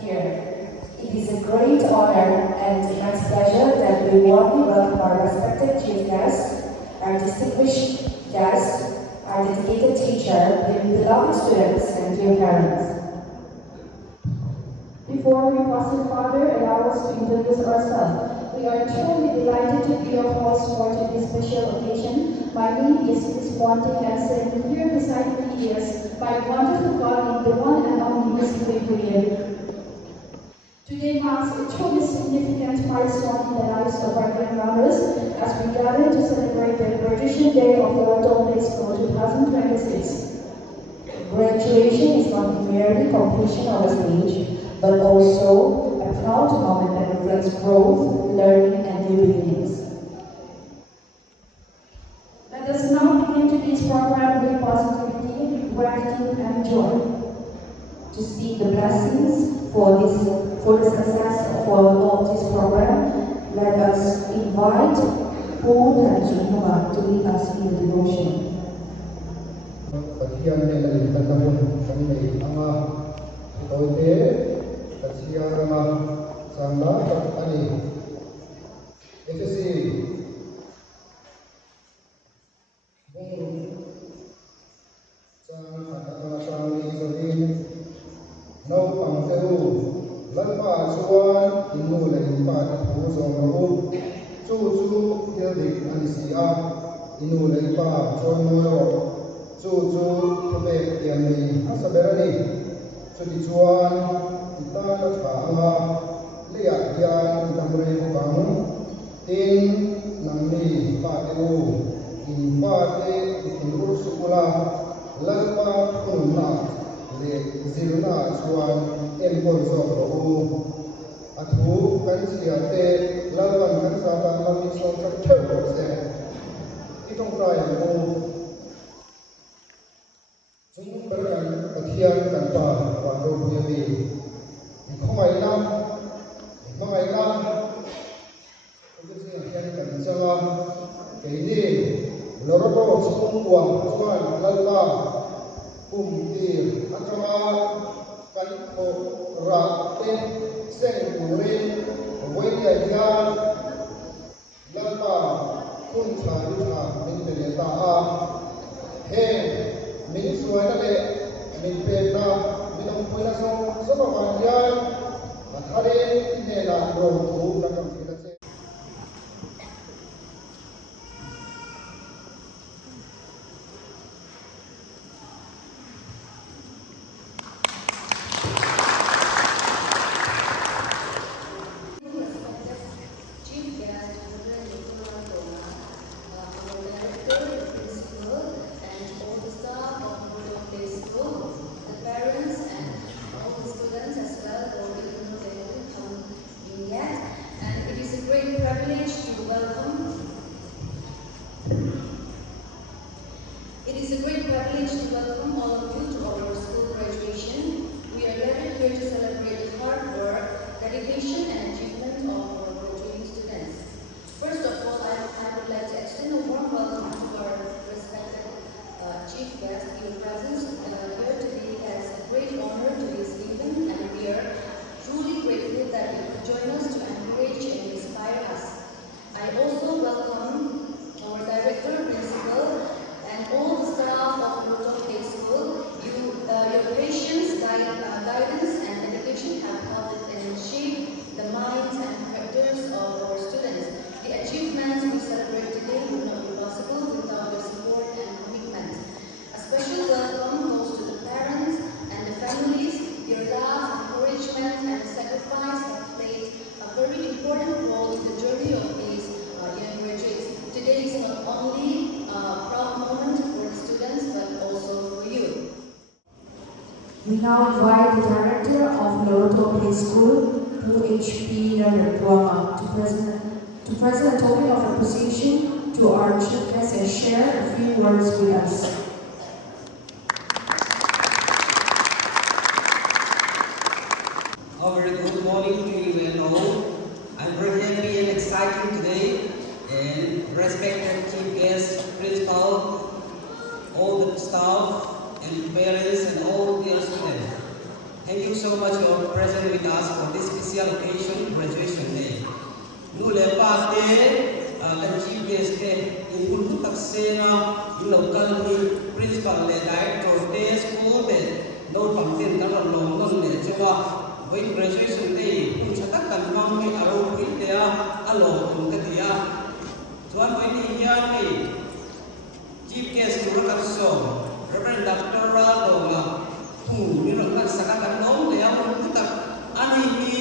here. It is a great honor and immense pleasure that we warmly welcome our respected chief guest, our distinguished guest, our dedicated teacher, beloved students, and dear parents. Before we proceed further, allow us to introduce ourselves. We are truly delighted to be your host for today's special occasion. My name is Miss Ponting, and sitting here beside me is my wonderful colleague, the one and only Miss Gabriel. Today marks a truly significant milestone in the lives of our young learners as we gather to celebrate the graduation day of Loroto Play School 2026. Graduation is not merely completion of a stage, but also a proud moment that reflects growth, learning, and new beginnings. Let us now begin today's program with positivity, gratitude, and joy. To seek the blessings for the success of all of this program, let us invite Paul and Jehovah to lead us in the devotion. We now invite the director of Loroto Play School, H.P. Tuama, to present a token of appreciation to our chief guest and share a few words with us. A very good morning to you and all. I'm very happy and excited today, and respected chief guest, principal, all the staff, and parents, and all dear students. Thank you so much for present with us for this special occasion, graduation day. Nule pa te, kan chief guest te, in taksena, in local principal le director te, school te, no pangtin kan long non le chewa, when graduation day, kung chatak kan mang me aro kuil te along kung katia. Tuan ko ini yan me, chief guest turakan song, Reverend Dr. Raldo ni orang sakakan nom le ang tetap ani ni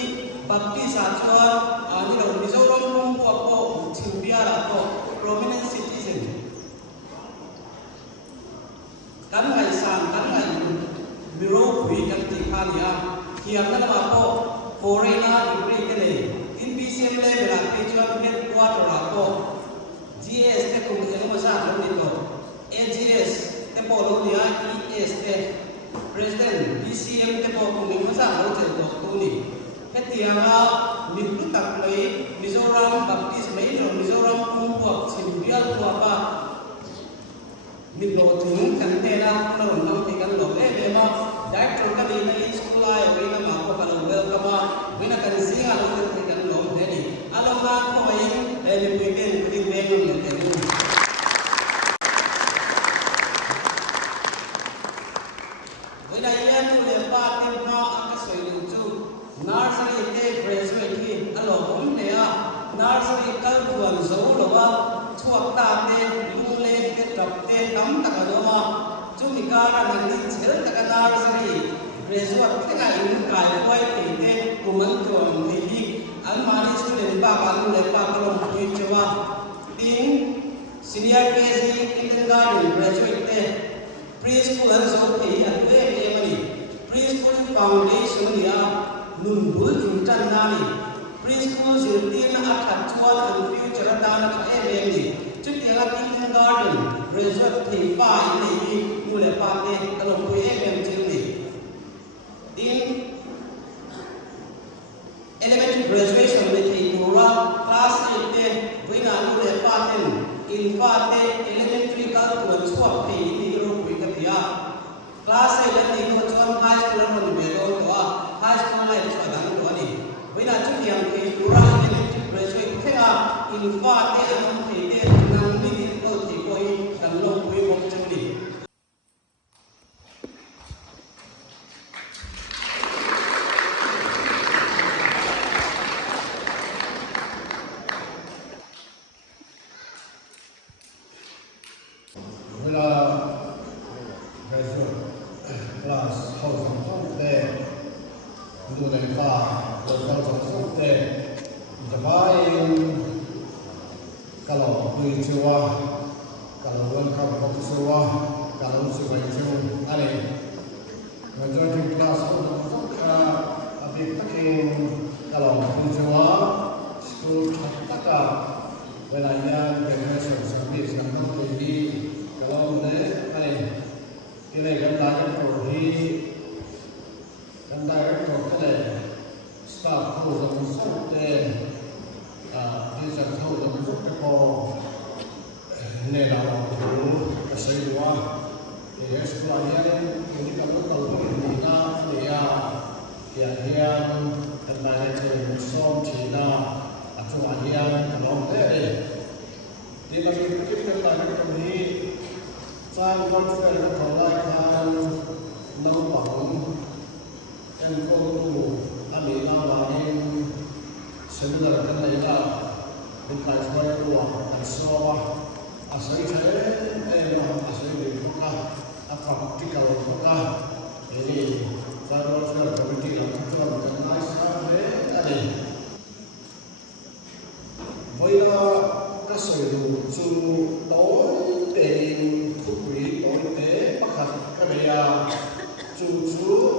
baptis acuan ani lo Mizoram pun apa cimbiara apa prominent citizen kan ngai sang kan ngai biro kui kan tikan ya kiam na apa foreigner degree kene in BCM le bela pejuan headquarter apa GS te kung yang masa lo nito AGS te polo dia ES te President BCM te po kung masa lo te ko ni ketianga min tak le Mizoram Baptist mai lo Mizoram kung po simbial ko apa min lo tung kan te na lo nang te kan lo e ma director ka ni na in school ai we na ma ko pa lo welcome we na kan singa lo te kan lo ni along na ko mai e ni weekend kring me lo te ni nursery te graduate ki along ne a nursery kal buan zo lo ba chuak ta te lung le te tap te tam ta ka do ma chu mi ka ra nang ni chel ta ka nursery graduate te ga in kai koi te te kuman chuan ni hi an ma ni student ba ba lu le pa ka lo ke chewa tin senior KG kindergarten graduate te preschool an zo te an ve e mani preschool foundation ni a nun bul in tan nani preschool zirtin at chuan and future dan at ni chutianga kindergarten graduate thei pa ni mule pa te kalong ku chil ni in elementary graduation ni thei pura class 8 te wina mule pa ten in pa te elementary kal tu chuak thei ni ro ku ka tia class 8 ni ko chuan high school mon be do to high school life cho dan to ni wina chu yang ke pura elementary graduate thega in fa te an te te nang ni ni to ti ko hi kan lo ku mo chang ni wila graduate class ho sang song te du nei fa lo sang song te jabai kalau kui chua kalau welcome box chua kalau subai chu ani majority class ho sang ka abik takin kalau kui chua school taka wala yan graduation service ng company kalau ne ani kile ganda ko hi ganda ko kale staff ko da musote isa ko da musote ko ne la ko kasi wa ke school yan ni ka ko ko ni na ya ya ganda ko musom china atau yang kalau di dalam kita tadi kami sang welfare kalau kan nampang yang kau ambil lawan sebenarnya kan mereka bukan sebagai uang dan semua asal saya asal di buka apa tiga buka jadi sang welfare kami yang kita mengenai sampai tadi với các sự dù đối tiền thuốc quỹ bộ y tế bắc hạt các bạn chủ chú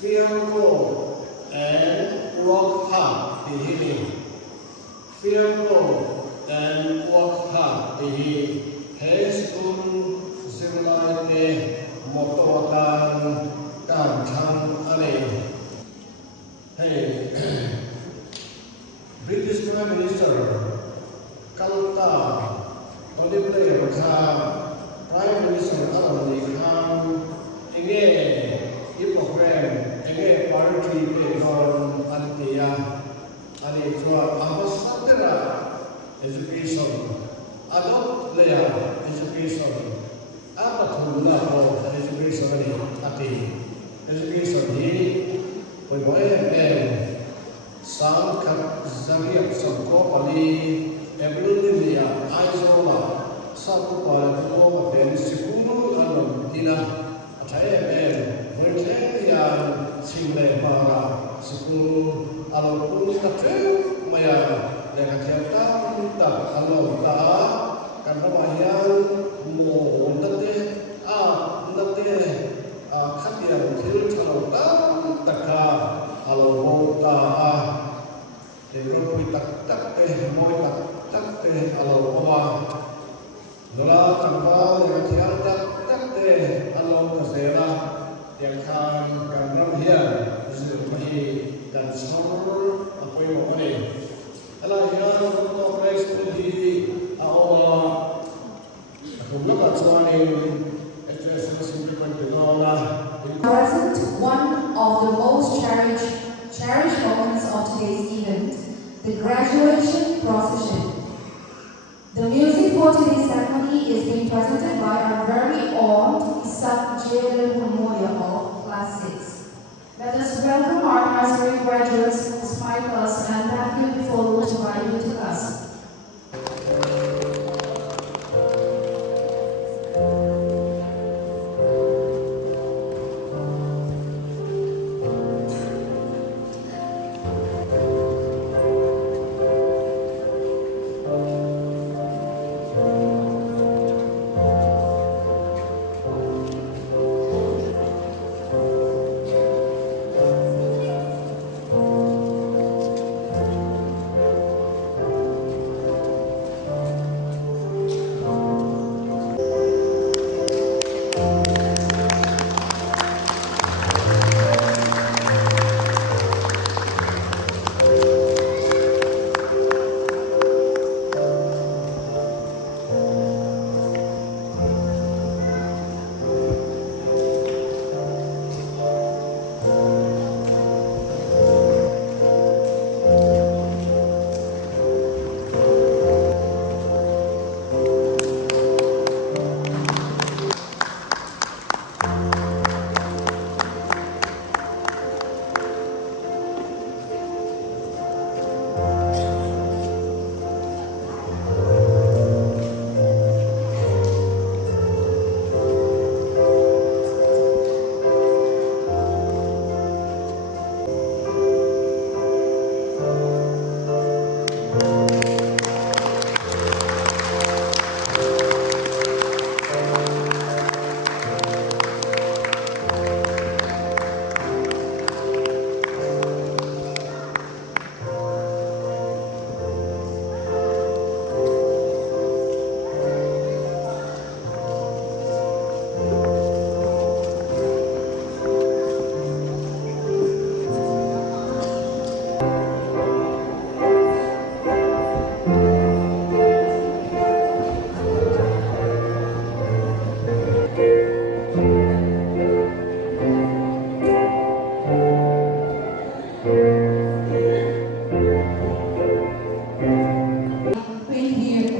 phiên cô and work hard thì healing phiên cô and work hard thì hết tuân sinh lai tê một tổ tan cảm thăng anh hey British Prime Minister Kalta Olivia Khan Prime Minister Alan Lee Khan Enge program Enge siguro alam ko kasi maya dengan kita minta alam ta karena mayan mo nate khatian thil chalo ta taka alam mo ta de ro pui tak te mo tak te alam mo wa nala tanpa dengan thiar tak te alam ta sera yang kan karena dia mahi dan samur apa yang mau ni ala ya untuk Christ di Allah aku nak cuani Present one of the most cherished moments of today's event, the graduation procession. The music for today's ceremony is being presented by our very own Isak Jalen Memorial Hall, Class 6. Let us welcome our nursery graduates, smile us, and thank you before those who invite you to class.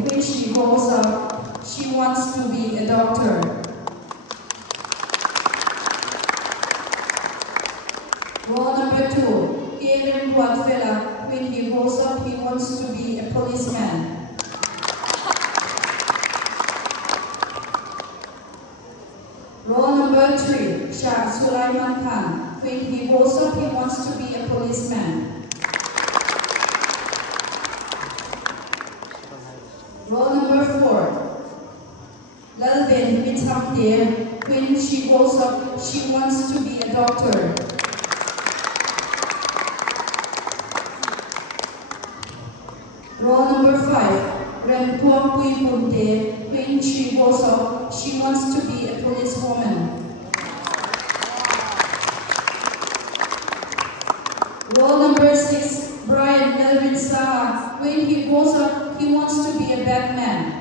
When she grows up, she wants to be a doctor. Role number 2, Galen Wadfella. When he grows up, he wants to be a policeman. Role number 3, Shah Sulaiman Khan. When he grows up, he wants to be a policeman. Role number 4, Lalben Mithamde. When she grows up, she wants to be a doctor. Role number 5, Rempuang Pui Punte. When she grows up, she wants to be a policewoman. Role number 6, Brian Melvin Saha. When he grows up, he wants to be a Batman.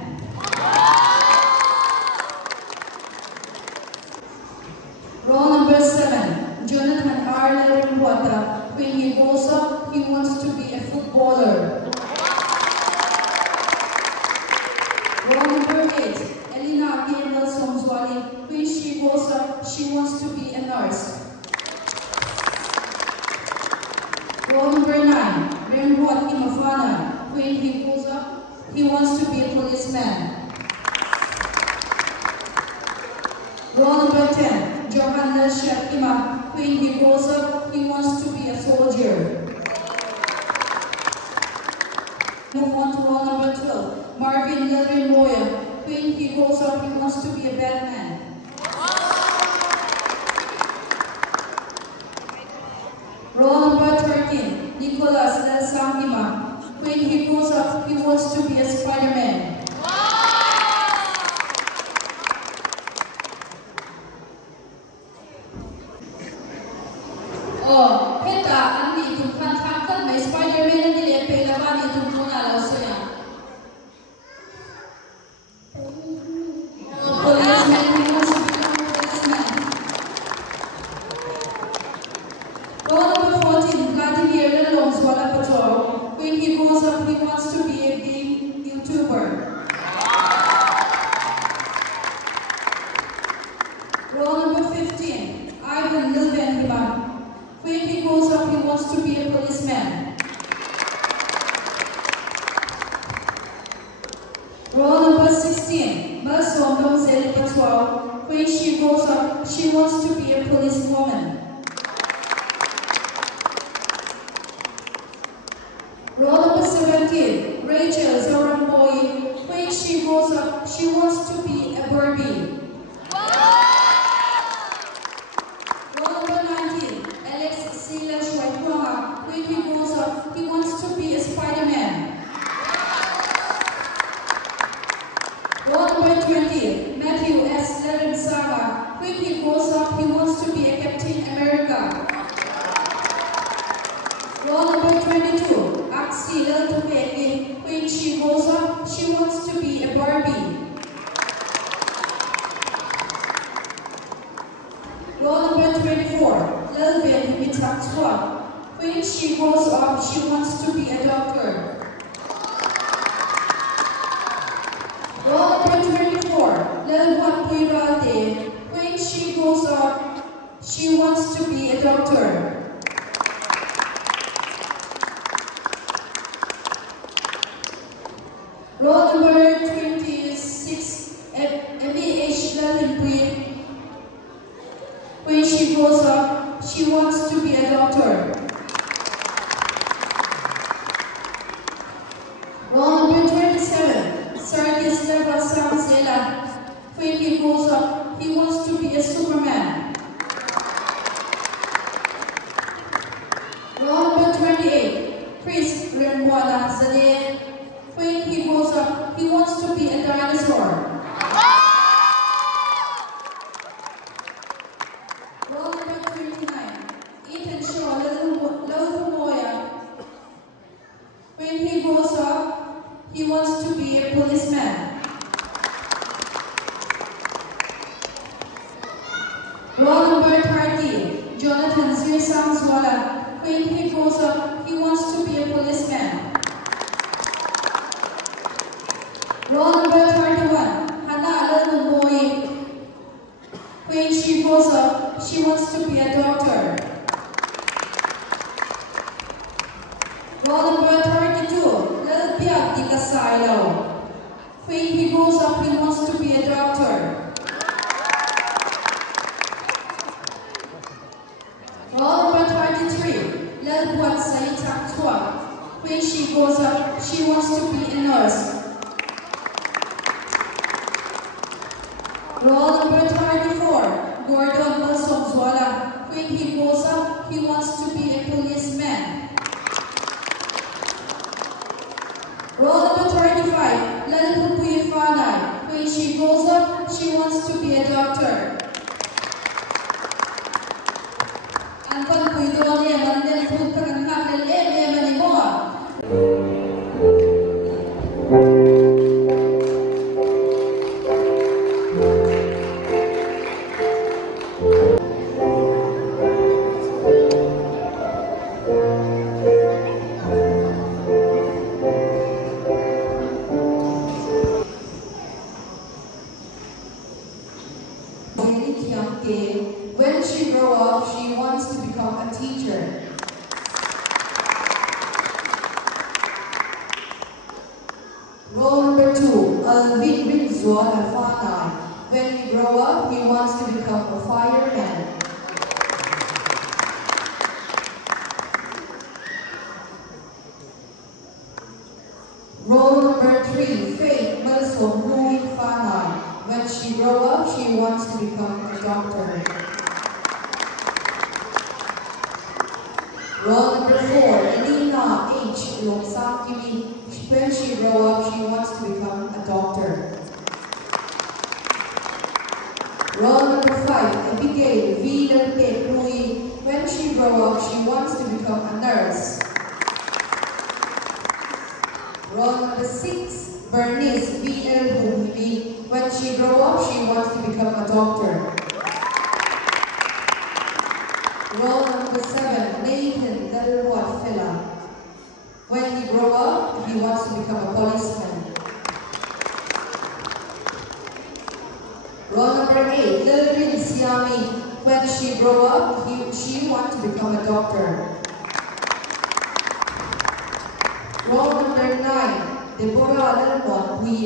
Role number 7, Jonathan R. Lerumwata. When he grows up, he wants to be a footballer. Role number 8, Elina Kendall Somzwali. When she grows up, she wants to be a nurse. Role number 9, Renhuat Imafana. When he grows up, he wants to be a policeman. Role number 10, Johanna Shakima. When he grows up, he wants to be a soldier. move on to roll number 12. Marvin Melvin Moya. When he grows up, he wants to be a Batman. Roll number 13. Nicholas Del Sangima. When he grows up, he wants to be a Spider-Man. Oh, Peta, Andy, tu kan takkan mai Spider-Man ni le pela ba ni tu muna la soya. Policeman, he wants to become a policeman. Roll number 14, Vladimir Lelongs Wala Pator. When he grows up, he wants to be a game YouTuber. Roll number 15, Ivan Lilven Himam. When he grows up, he wants to be a policeman. Roll number 16, Mersom Domzeli Patwal. When she grows up, she wants to be a policewoman. Roll number 17, Rachel Zoramboy. When she grows up, she wants to be a Barbie. Roll number 19, Alex Sila Shuaituaha. When he grows up, he wants to be a Spider-Man. Roll number 20, Matthew S. Lerensama. When he grows up, he wants to be a Captain America. Roll number 22, Axie Leltukeke. When she grows up, she wants to be a Barbie. Roll number 24, Lelvin Mitrakswa. When she grows up, she wants to be a doctor. Roll number 24, Lelwan Puiralde. When she grows up, she wants to be a doctor. Roll number 26, Emily H. Lelimpui. When she grows up, she wants to be a doctor. Roll number 27, Sardis Leva Samsela. When he grows up, he wants to be a Superman. Roll number 28, Chris Remwala Zadeh. When he grows up, he wants to be a dinosaur. Roll number 29, Ethan Shaw Lalumoya. When he grows up, he wants to be a policeman. Roll number 30, Jonathan Zirsam Zwala. When he grows up, he wants to be a policeman. Roll number 31, Hannah Lalumoy. When she grows up, she wants to be a doctor. Roll number 32, Lel Piag Di Casarlo. When he grows up, he wants to be a doctor. Roll number 33, Lel Buat Salitak Tua. When she grows up, she wants to be a nurse. Roll number 34, Gordon Balsomzwala. When he grows up, he wants to be a policeman. Roll number 35, Lalhupuy Fanay. When she grows up, she wants to be a doctor. Ang pagpuyo niya, mandel food pa ng hakil manimoa. When she grows up, she wants to become a teacher. Roll number 2, Alvin Rinzuan Afanay. When he grows up, he wants to become a fireman. Roll number 3, Faith Malsom Louis Fanai. When she grow up, she wants to become a doctor. Roll number 4, Elena H. Loksakimi. When she grow up, she wants to become a doctor. Roll number 5, Abigail V. Lalpet Louis. When she grow up, she wants to become a nurse. Roll number 6, Bernice V. L. Humili. When she grow up, she wants to become a doctor. Roll number 7, Nathan Dalwat Fila. When he grow up, he wants to become a policeman. Roll number 8, Lilrin Siami. When she grow up, she wants to become a doctor. Roll number 9, Deborah Lalmon Hui.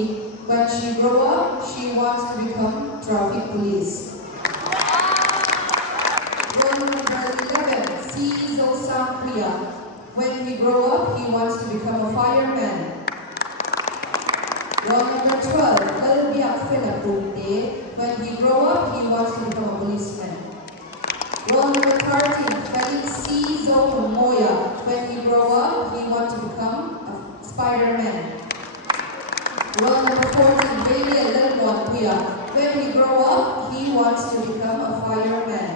When she grow up, she wants to become traffic police. Roll number 11, Cizo Sampriya. When he grow up, he wants to become a fireman. Roll number 12, Albiak Philipute. When he grow up, he wants to become a policeman. Roll number 13, Felix Cizo Moya. When he grow up, he wants to become a Spider-Man. Roll number 14, Bailey Lalmon Puya. When he grow up, he wants to become a fireman.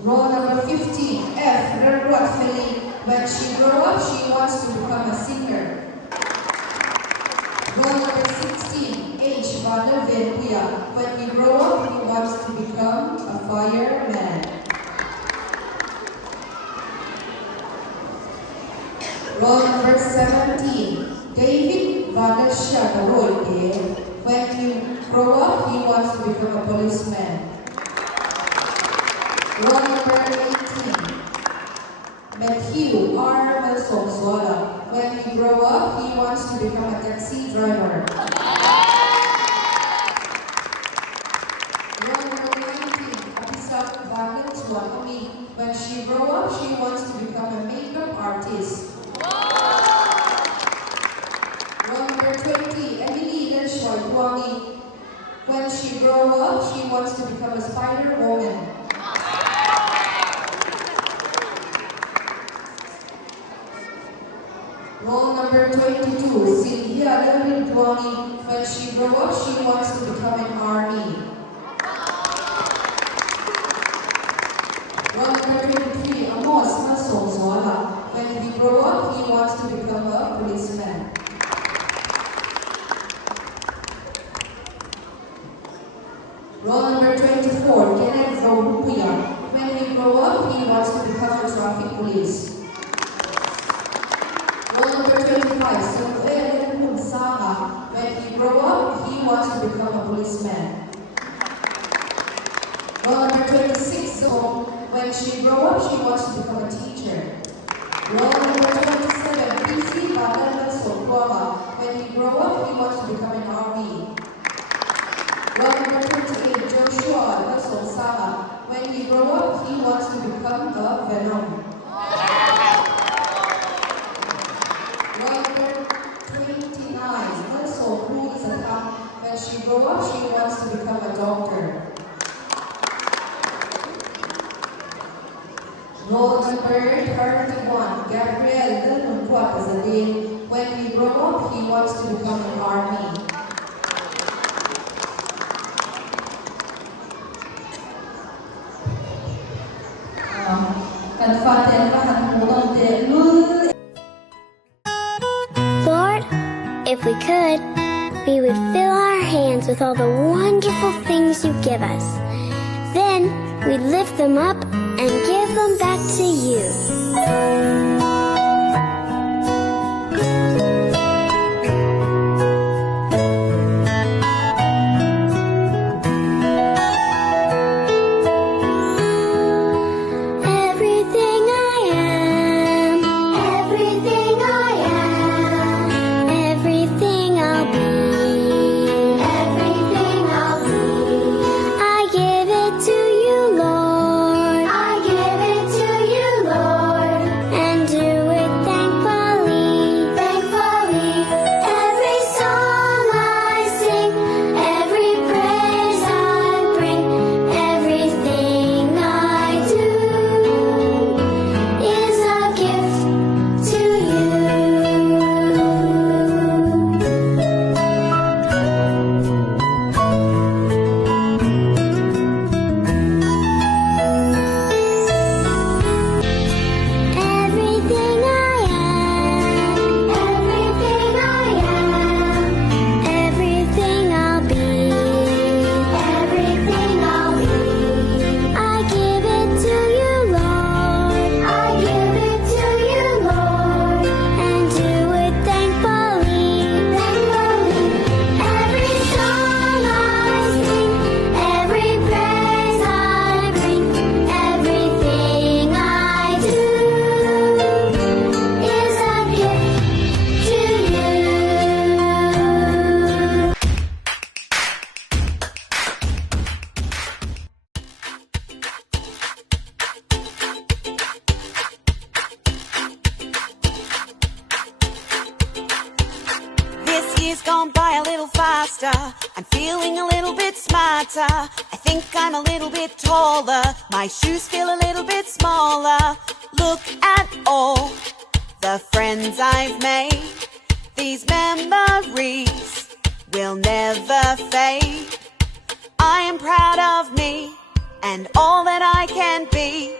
Roll number 15, F. Rarwat Feli. When she grow up, she wants to become a singer. Roll number 16, H. Vanaven Puya. When he grow up, he wants to become a fireman. Roll number 17, David Vanasha Garoide. When he grow up, he wants to become a policeman. Roll number 18, Matthew R. Malsom Swala. When he grow up, he wants to become a taxi driver. Roll number 19, Apisak Vagan Swakami. When she grow up, she wants to become a makeup artist. Roll number 20, Emily Lenshoy Kwani. When she grow up, she wants to become a Spider-Woman. Roll number 22, Sylvia Lalwin Kwani. When she grow up, she wants to become an army. Roll number 23, Amos Malsom Swala. When he grow up, he wants to become a policeman. Roll number 24, Kenneth Robuya. When he grow up, he wants to become a traffic police. Roll number 25, Samuel Munsanga. When he grow up, he wants to become a policeman. Roll number 26, so when she grow up, she wants to become a teacher. Roll number 27, PC Balan Sokwama. When he grow up, he wants to become an army. Roll number 28, Joshua Malsom Sama. When he grow up, he wants to become a Venom. Roll number 29, Malsom Louis Zatam. When she grow up, she wants to become a doctor. Roll number 31, Gabriel Lalunquat Azadin. When he grow up, he wants to become an army. Lord, if we could, we would fill our hands with all the wonderful things you give us. Then we'd lift them up and give them back to you. Lord. gone by a little faster. I'm feeling a little bit smarter. I think I'm a little bit taller. My shoes feel a little bit smaller. Look at all the friends I've made. These memories will never fade. I am proud of me and all that I can be.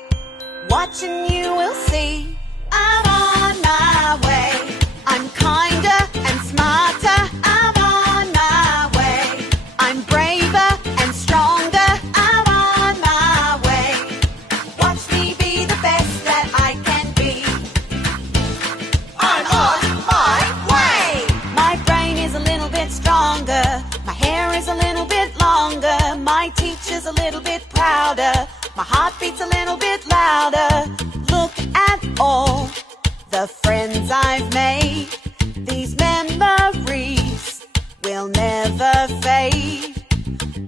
Watching you will see I'm on my way. I'm kinder and smarter. I'm on my way. I'm braver and stronger. I'm on my way. Watch me be the best that I can be. I'm on my way. My brain is a little bit stronger. My hair is a little bit longer. My teacher's a little bit prouder. My heart beats a little bit louder. Look at all the friends I've made. These memories will never fade.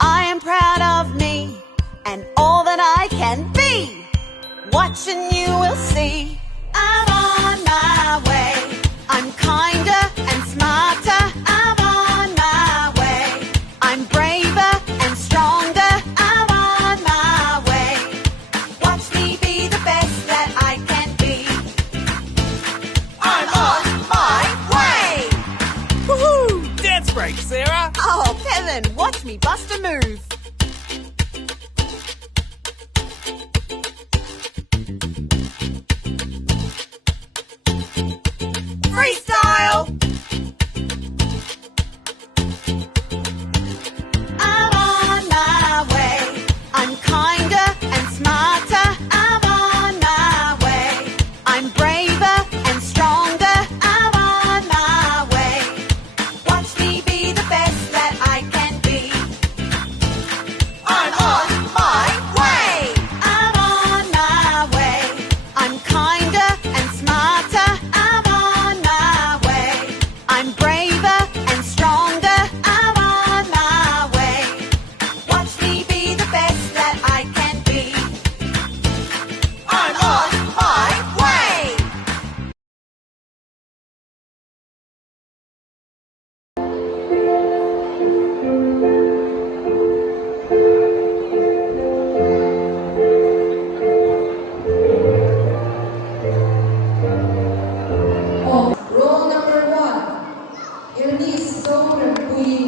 I am proud of me and all that I can be. Watching you will see I'm on my way. I'm kinder and smarter. I'm on my way. I'm braver and stronger. I'm on my way. Watch me be the best that I can be. I'm on my way. Woohoo! Dance break, Sarah. Oh, Kevin, watch me bust a move. Freestyle! I'm on my way. I'm kinder and smarter. I'm on my way. I'm braver and stronger. I'm on my way. Watch me be the best that I can be. I'm on my way. I'm on my way. I'm kinder and smarter. I'm on my way. I'm braver and stronger. I'm on my way. Watch me be the best that I can be. I'm on my way. Roll number 1, Eunice Soren Pui.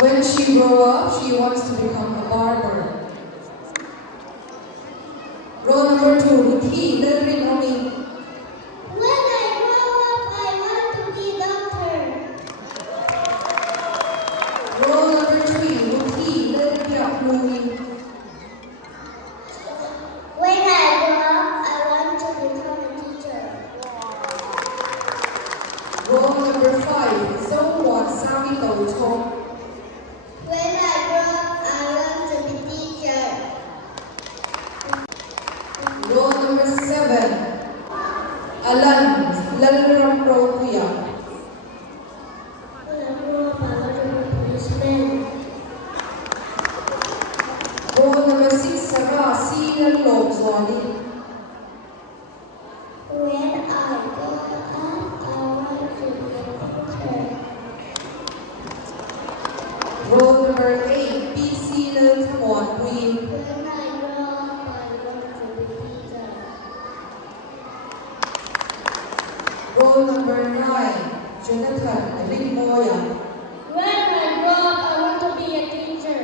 When she grow up, she wants to become a barber. Roll number 2, Ruthi Lervin Romi. When I grow up, I want to be doctor. Roll number 3, Ruthi Lervin Romi. When I grow up, I want to become a teacher. Roll number 5, Zongwan Sami Tau Chong. When I grow up, I want to be teacher. Roll number 7, Alan Lalram Rokuya. When I grow up, I want to be a policeman. Roll number 6, Sarah Sinan Lom Zwani. When I grow up, I want to be a teacher. Roll number 8, PC Lil Thamon Queen. When I grow up, I want to be teacher. Roll number 9, Jonathan Rinmoya. When I grow up, I want to be a teacher.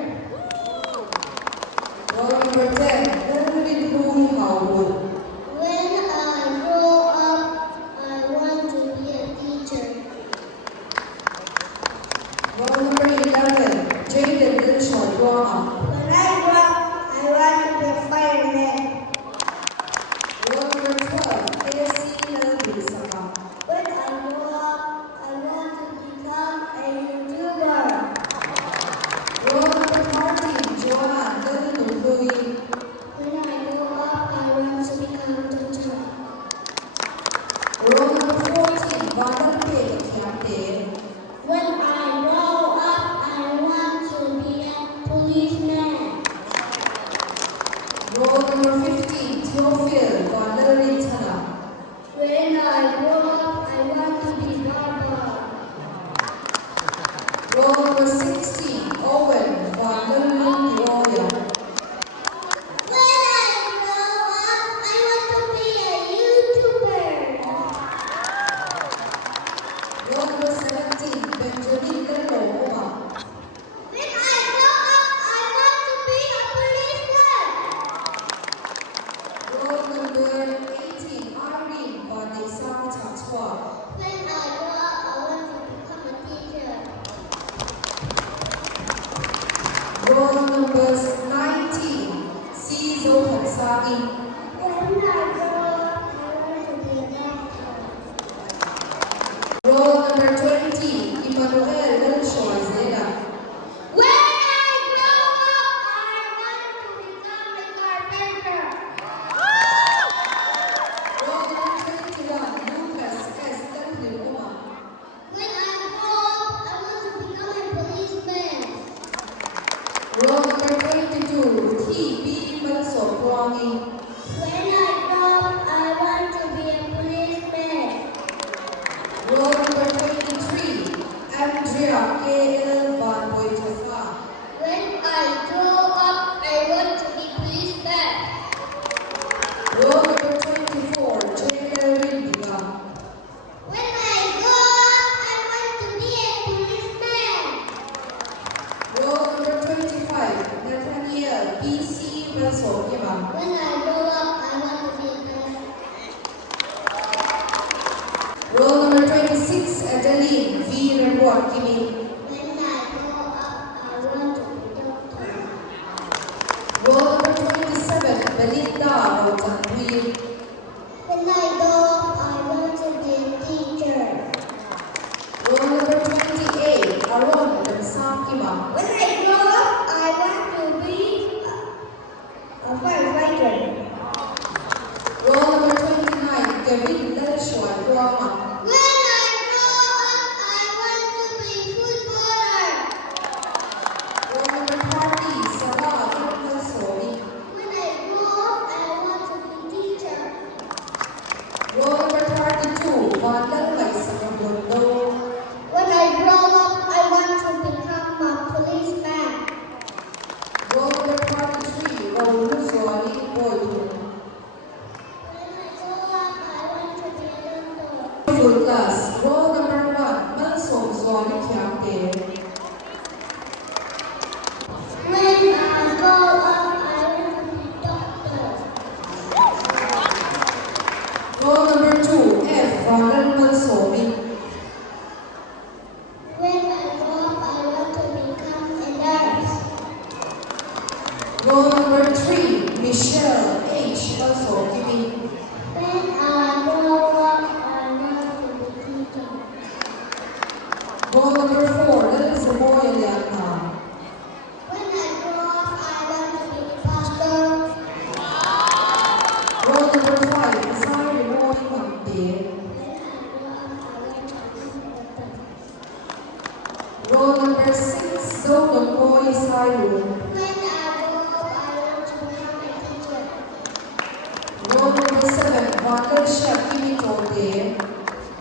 Roll number 10, Erwin Hui Howard. When I grow up, I want to be a teacher. Roll number 11, Jaden Dilshon Wama. When I grow up, I want to be a fireman. Roll number 12, ASC Nelby Saka. When I grow up, I want to become a Roll number 23, Andrea K.L. Van Boytofa. When I grow up, I want to be policeman. Roll number 24, J.L. Rindiga. When I grow up, I want to be a policeman. Roll number 25, Nathaniel P.C. Belsokiba. When I grow up, I want to be a nurse. Roll number 26, Adeline V. Reward Kimi. When I grow up, I want to be doctor. Roll number 27, Belinda Rautanpui. When I grow up, I want to be a teacher. Roll number 28, Aaron Damsakima. When I grow up, I want to be a firefighter. Roll number 29, Kevin Lalshwan Rama. When I grow up, I want to be footballer. Roll number 30, Sarah Iqbal-Somi. When I grow up, I want to be teacher. Roll number 32, Vandalay Sakabondo. When I grow up, I want to become a policeman. Roll number 33, Raul Zuali Boyto. When I grow up, I want to be a doctor. Full class. Roll number 1, Malsom Zuali Kiamte. When I grow up, I want to be doctor. Roll number 2, F. Ronald Malsomi. When I grow up, I want to become a nurse. Roll number 3, Michelle H. Malsomi. When I grow up, I want to be teacher. Roll number 4, Elizabeth Eliana. When I grow up, I want to be a pastor. Roll number 5, Zari Roy Magde. Roll number 6, Zolon Boy Sayu. When I grow up, I want to become a teacher. Roll number 7, Vandal Shakini Tote.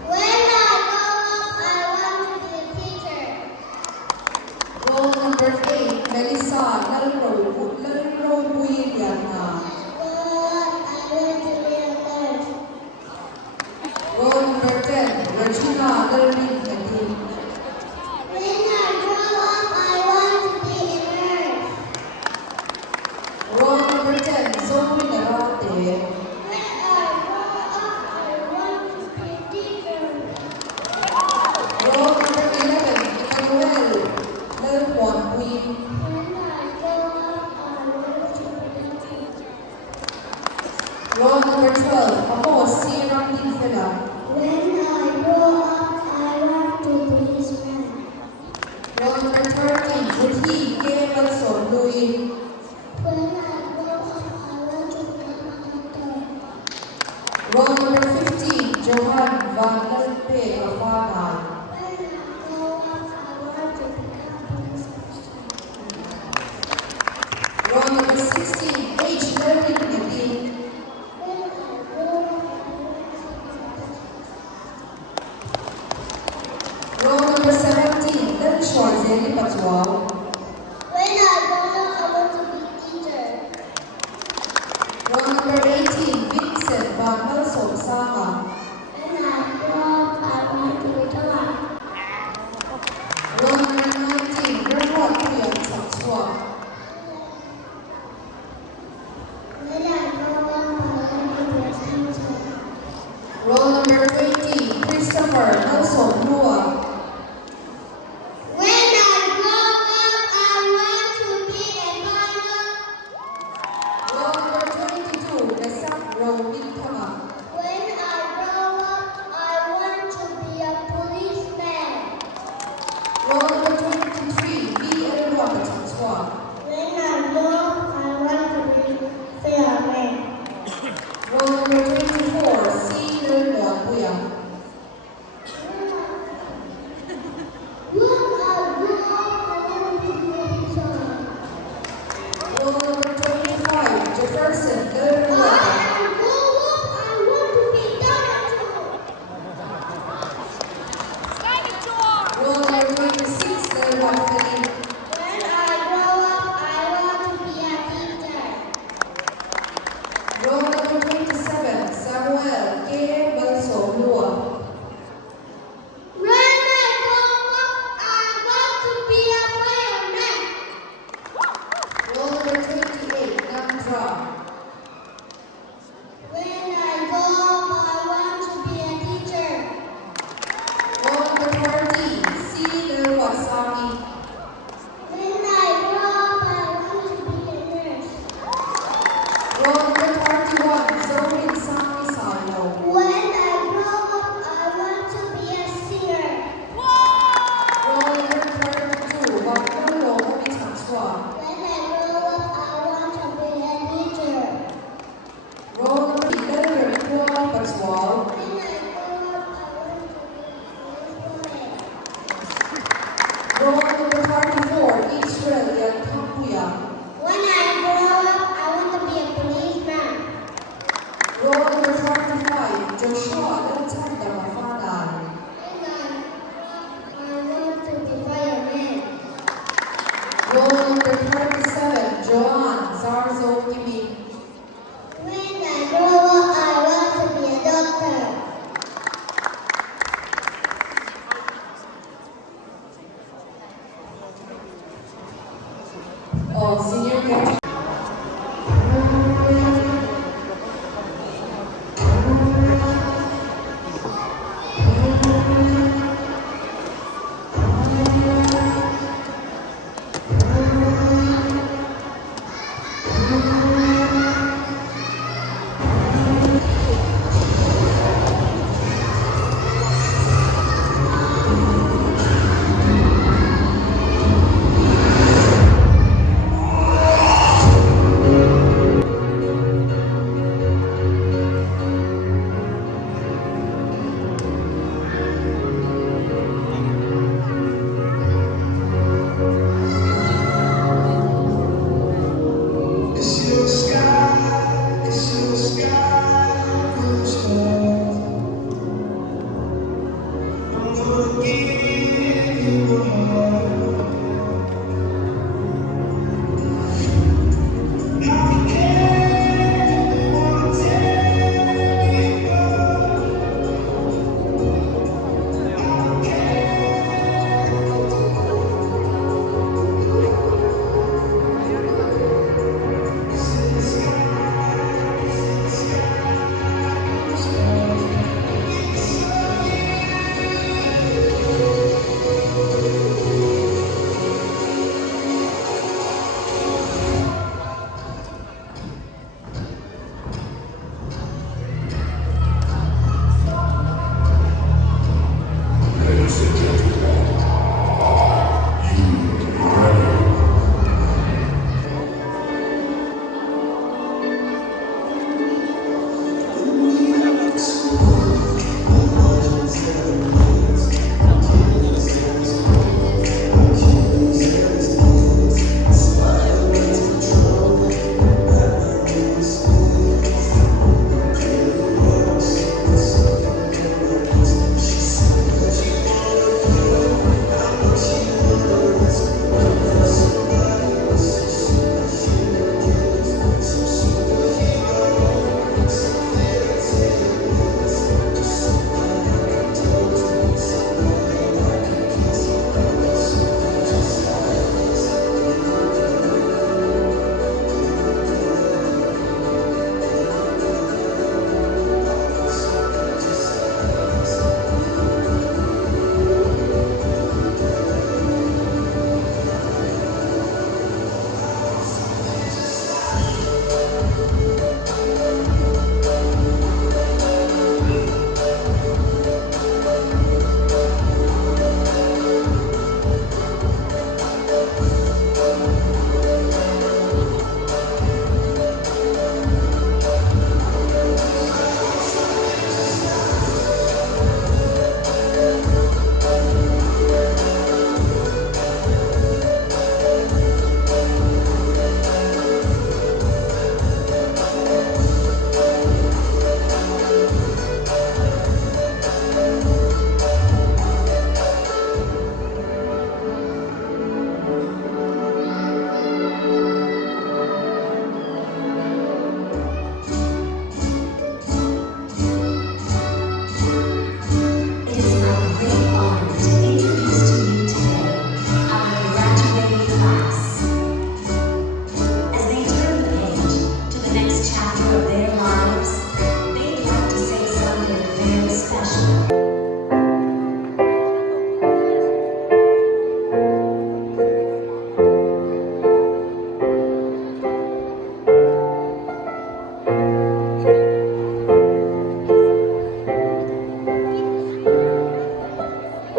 When I grow up, I want to be a teacher. Roll number 8, Melissa Lalro Buyana. When I grow up, I want to be a nurse. Roll number 10, Regina Lalrin Hadi. When I grow up, I want to be a nurse. Roll number 10, Zoe Narate. When I grow up, I want to be a teacher. Roll number 11, Emmanuel Lalwan Bui. When I grow up, I want to be a teacher. Roll number 12, Amos Sierra Infela. When I grow up, I want to be a policeman. Roll number 13, Ruthi K. Malson Louis. When I grow up, I want to become a doctor. Roll number 15, Johan Van Lalpe Afana. When I grow up, I want to become a police officer. Roll number 16, H. Lervin Nadine. When I grow up, I want to become a Roll number 17, Lel Schwarzeli Patuao. When I grow up, I want to be a teacher. Roll number 18, Vincent Van Malson Sama. When I grow up, I want to be a doctor. Roll number 19, Bernard Kuyan Satsua. When I grow up, I want to be a teacher. Roll number 20, Christopher Nelson Lua. When I grow up,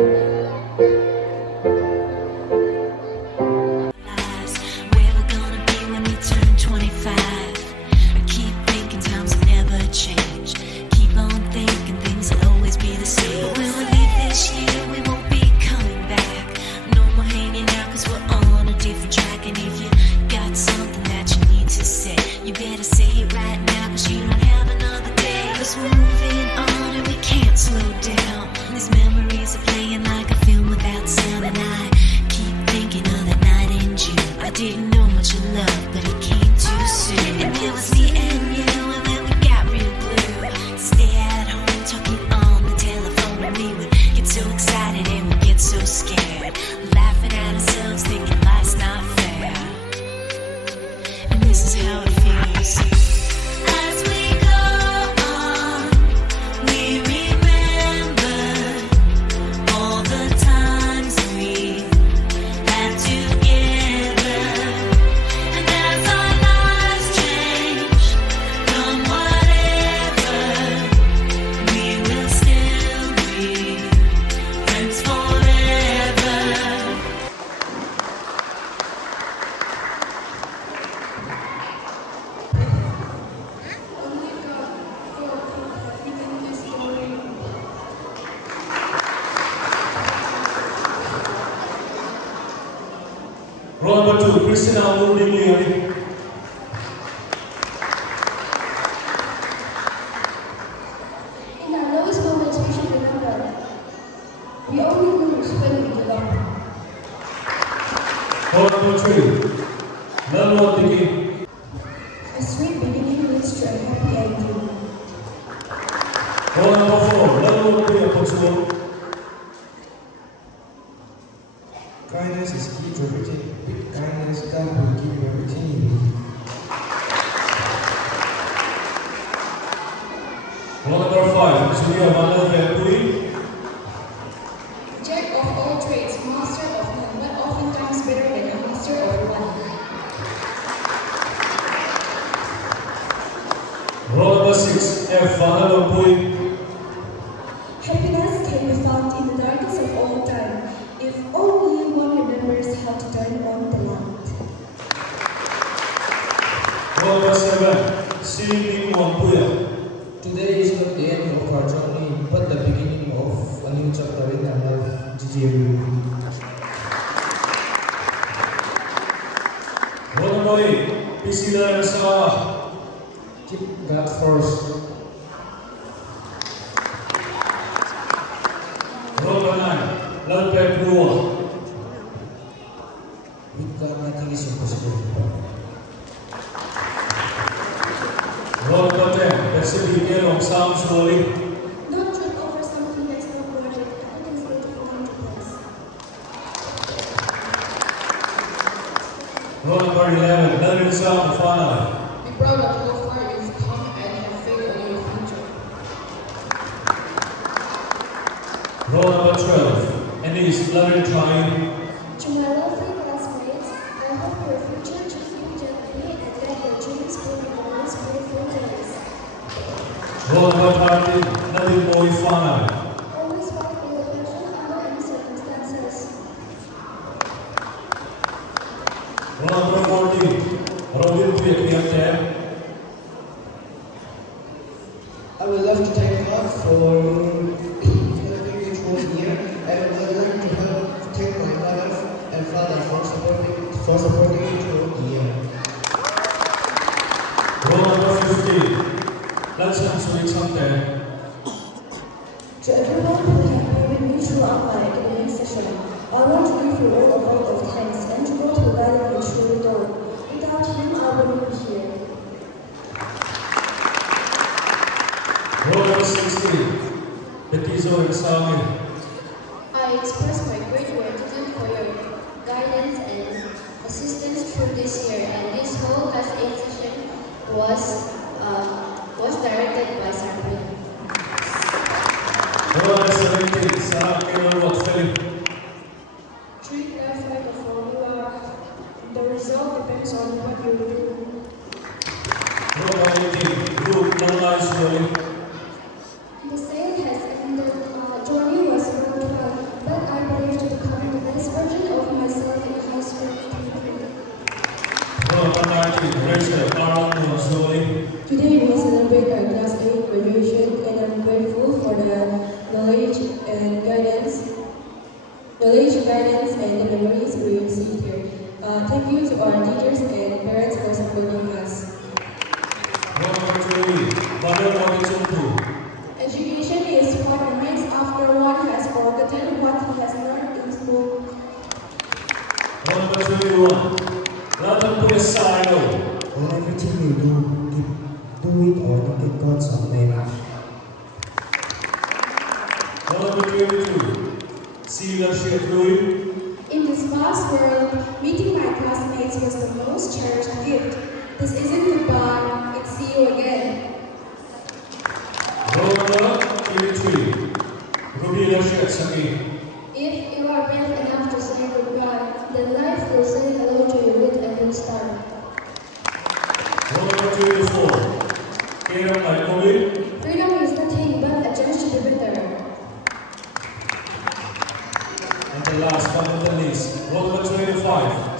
lives, where we're gonna be when we turn 25. I keep thinking times will never change. Keep on thinking things will always be the same. But when we leave this year, we won't be coming back. No more hanging out, cause we're on a different track. And if you got something that you need to say, you better say it right now, cause you don't have another day. Cause we're moving on and we can't slow down. These memories are playing like a film without sound. And I keep thinking of that night in June. I didn't know much of love, but it came too soon. And it was me and you, and then we got real blue. Stay at home talking on the telephone, and we would get so excited and we'd get so scared, laughing at ourselves, thinking life's not fair. And this is how it feels. As we go on, we remember all the times we had together. And as our lives change from whatever, we will still be friends forever. Only God could have written this story. Roll number 2, Christina Mundingliani. In our lowest moments, we should remember, we only lose when we give up. Roll number 3, Melmo Diki. A sweet beginning leads to a happy ending. Roll number 4, Melmo Diki. Kindness is key to everything. With kindness, God will give you everything you need. Roll number 5, Julia Vanderveer Puri. Jack of all trades, master of none, but oftentimes better than a master of one. Roll number 6, F. Vanderveer Puri. Happiness can be found in the darkness of all time, if only one remembers how to turn on the light. Roll number 7, Sini Wampuya. Today is not the end of our journey, but the beginning of a new chapter in our life. GGMU. Roll number 8, Priscilla Rasa. Keep God first. Roll number 9, Lalpet Pua. With God, nothing is impossible. Roll number 10, Betsy Kelong Sam Slowly. Don't trip over something that's not worth it. Everything's going to fall into place. Roll number 11, Melissa Mufana. Be proud of how far you've come and have faith in your future. Roll number 12, Anis Laurentine. To my lovely classmates, I hope your future treats you gently and let your dreams bring you always beautiful days. Roll number 13, Nadim Moifana. Always fight with passion under any circumstances. Roll number 14, Robin Puyakiyate. I would love to thank God for helping me through the year, and I would like to thank my mother and father for supporting me through the year. Roll number 15, Lanshan Sunichamte. To everyone who have been with me throughout my academic session, I want to give you all a vote of thanks and to God who guided me through it all. Without him, I wouldn't be here. Roll number 16, Betizo and Sami. I express my great gratitude for your guidance and assistance through this year, and this whole class 8 session was directed by Sarpin. Roll number 17, Sarah Kelong Watfeli. Treat life like a formula. The result depends on what you do. Roll number 18, Luke Nalai Slowly. The sale has ended. Journey was worthwhile, knowledge, guidance, and the memories we received here. Thank you to our teachers and parents for supporting us. Roll number 3, Vanuatu 2. Education is what remains after one has forgotten what he has learned in school. Roll number 21, Ratan Puyasano. On everything you do it or not get God's name. Roll number 22, Sila Shetlui. In this vast world, meeting my classmates was the most cherished gift. This isn't goodbye, it's see you again. Roll number 23, Rubila Shetsami. If you are brave enough to say goodbye, then life will say hello to you with a new start. Roll number 24, Kiram Alkovi. Freedom is nothing but a chance to be better. And the last but not the least, roll number 25,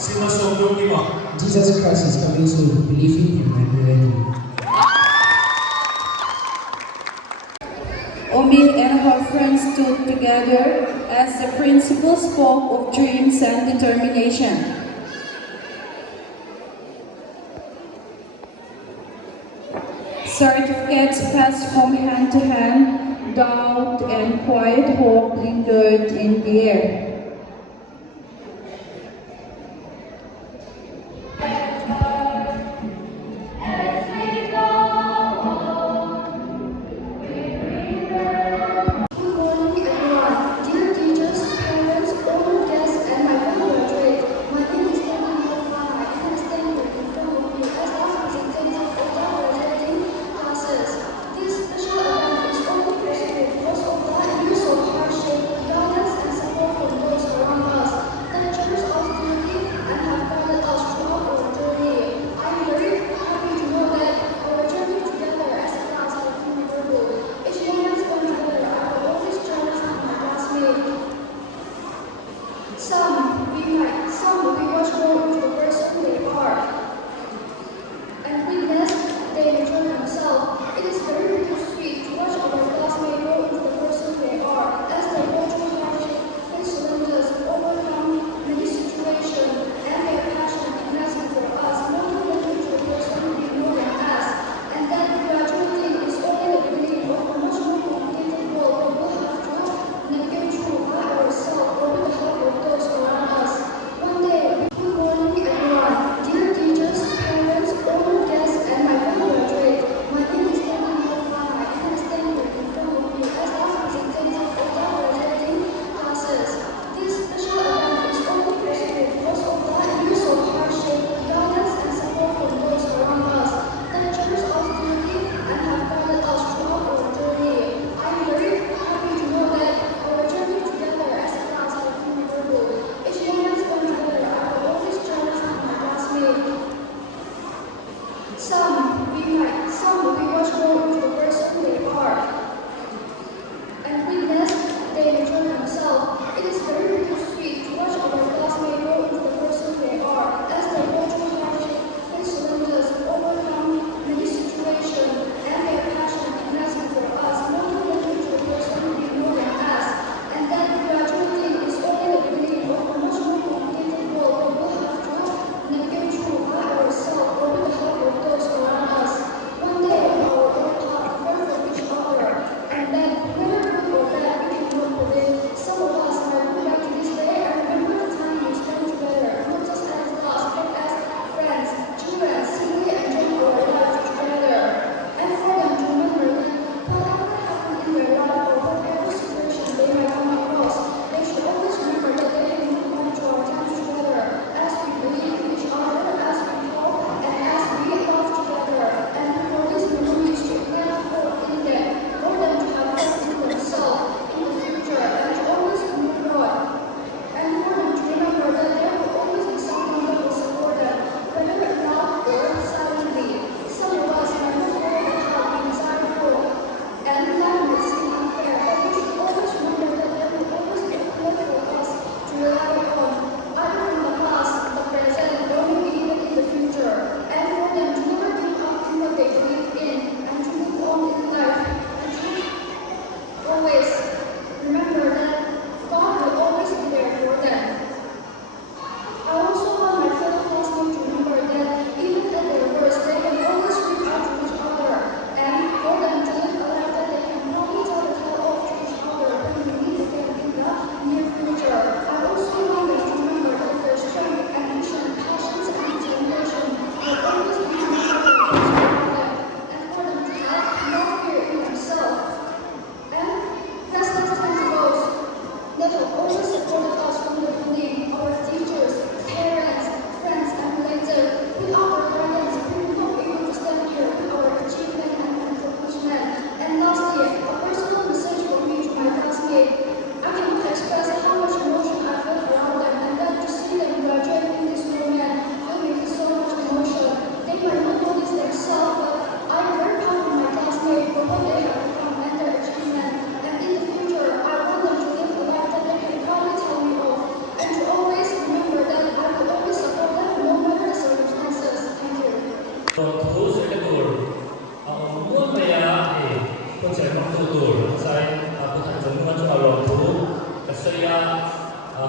Sima Songdokima. Jesus Christ is coming soon. Believe in and be ready. Omid and her friends stood together as the principal spoke of dreams and determination. Certificates passed from hand to hand, doubt and quiet hope lingered in the air. Good morning, everyone. Dear teachers, parents, all guests, and my fellow graduates. My name is Emma Mofara, and I'm standing in front of you as representative of the graduating classes. This special event is only possible because of the years of hardship, guidance, and support from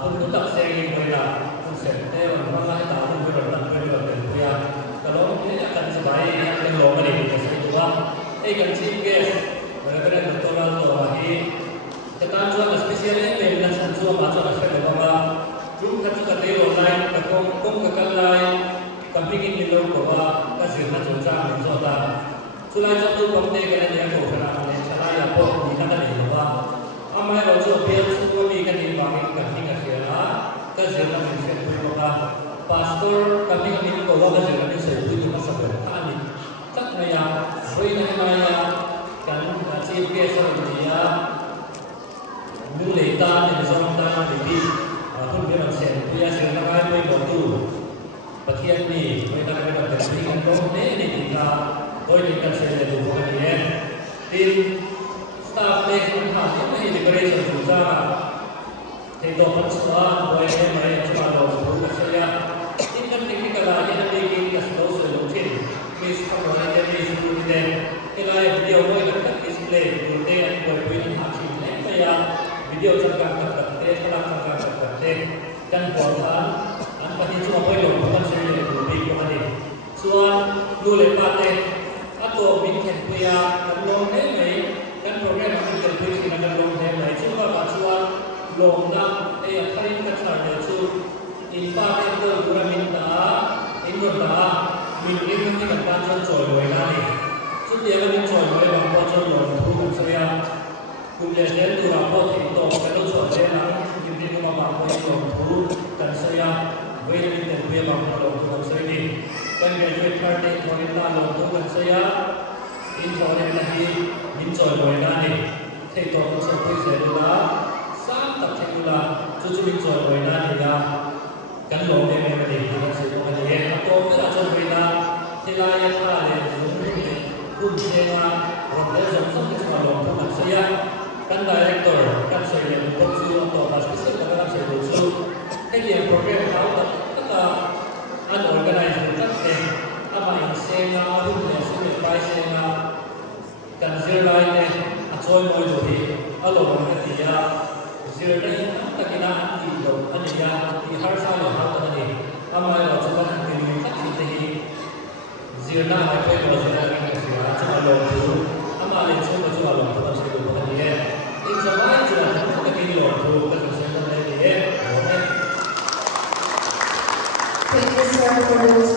คุณรู้จักเซงเวลาคุณเสร็จเต้วันว่าให้ตาคุณไปรำไปรำเป็นพยาก็ร้องเนี่ยกันสบายเนี่ยเป็นลมอะไรก็ใช่ตัวไอ้กันชีพเกสเวลาเป็นตัวเราตัวที่จะตามตัวสเปเชียลเนี่ยเป็นชั้นตัวมาตัวสเปเชียลบอกว่าจุดขั้นสุดที่ออนไลน์กับกงกับกันไลน์กับพิกินที่เราบอกว่าก็สื่อมาจุดจ้างเป็นตัวตาสุดท้ายจะตัวผมเนี่ยกันเนี่ยโผล่มาในชาลายาพวกนี้นั่นเองบอกว่าอามาเราจะเปลี่ยนสุดตัวมีกันที่บางกันที่กันเสียนะก็เสียมาเป็นเสียคุยบอกว่าพาสตอร์กับพิกินก็ว่าก็เสียมาเป็นเสียคุยอยู่มาสักเดือนอันนี้จักรยานคุยในมายากันชีพเกสอะไรเนี่ยดูเลยตาเนี่ยจะต้องตาดีคุณเพื่อนเสียงพิจารณาการไม่บอกตู้ประเทศนี้ไม่ได้เป็นแบบที่กันตรงนี้นี่ดีกว่าโดยที่กันเสียงในบุคคลนี้ทีมสตาฟเด็กคนทำไม่ได้บริสุทธิ์จุดจ้าที่ตัวพัฒนาโดยที่ไม่ได้ช่วยเราผู้เสียทีมกันเทคนิคการที่นั่นเองก็สโลว์สุดที่มีสมองที่มีสุดเด่นที่เราวิดีโอไว้กับดิสเพลย์ดูเต้โดยวิธีหาสิ่งเล็กแต่ยังวิดีโอจำกัดกับเต้พลังจำกัดกับเต้กันก่อนว่าอันปฏิชั่วไม่หลงเพราะมันเสียเลยดูดีกว่านี้ส่วนดูเลยปาเต้อันตัวบินเข็นเปียกันลงได้ไหมกันโปรแกรมมันเกิดขึ้นที่กันลงได้ไหมชื่อว่าปัจจุบันลงนักไอ้คลิปกันสารเดือดชูอินฟาเอ็นเตอร์ดูรามินตาอินโดตามีเรื่องที่กันการชนจอยไว้ได้สุดเดียวกันจอยไว้บางคนจนหลงทุกข์เสียคุณเรียนเรียนตัวเราพอถึงโตกันต้องสอนเรียนนะยินดีกับบางคนหลงทุกข์กันเสียเวลาที่เด็กเรียนบางคนหลงทุกข์เสียดีกันเรียนช่วยพาร์ทเนอร์คนต่างหลงทุกข์กันเสียอินโทรเน็ตที่มินจอยไว้ได้เทคโนโลยีที่เสร็จแล้วสร้างตัดเทคโนโลยีจุดมินจอยไว้ได้นะกันหลงได้ไม่ได้ที่มันสื่อมาเนี่ยตัวเวลาจนเวลาที่เราอยากทำเนี่ยคุณเชื่อว่าเราได้สมที่จะมาลงทุนเสียกันดีเรคเตอร์กันเสียเป็นคนซื้อตัวบาสพิเศษกันเสียตัวซื้อให้เรียนโปรแกรมเขาแต่อันออร์แกไนซ์กันเองทำมาอีกเสียงนะรุ่นเนี่ยซึ่งเป็นไปเสียงนะกันเสียไรเนี่ยช่วยมวยดูดีอารมณ์กันที่ยาเสียได้ตะกี้นะที่เราอันนี้ยาที่ฮาร์ซ่าเราทำกันนี่ทำไมเราจะต้องทำอย่างนี้ที่ที่เสียหน้าไม่เป็นเราจะได้ไม่เสียจะมาลงทุนทำอะไรช่วยมาช่วยลงทุนเสียดูกันนี่อีกสมัยจะทำกันที่ลงทุนกันเสียกันได้ดีโอเค Thank you, sir, for those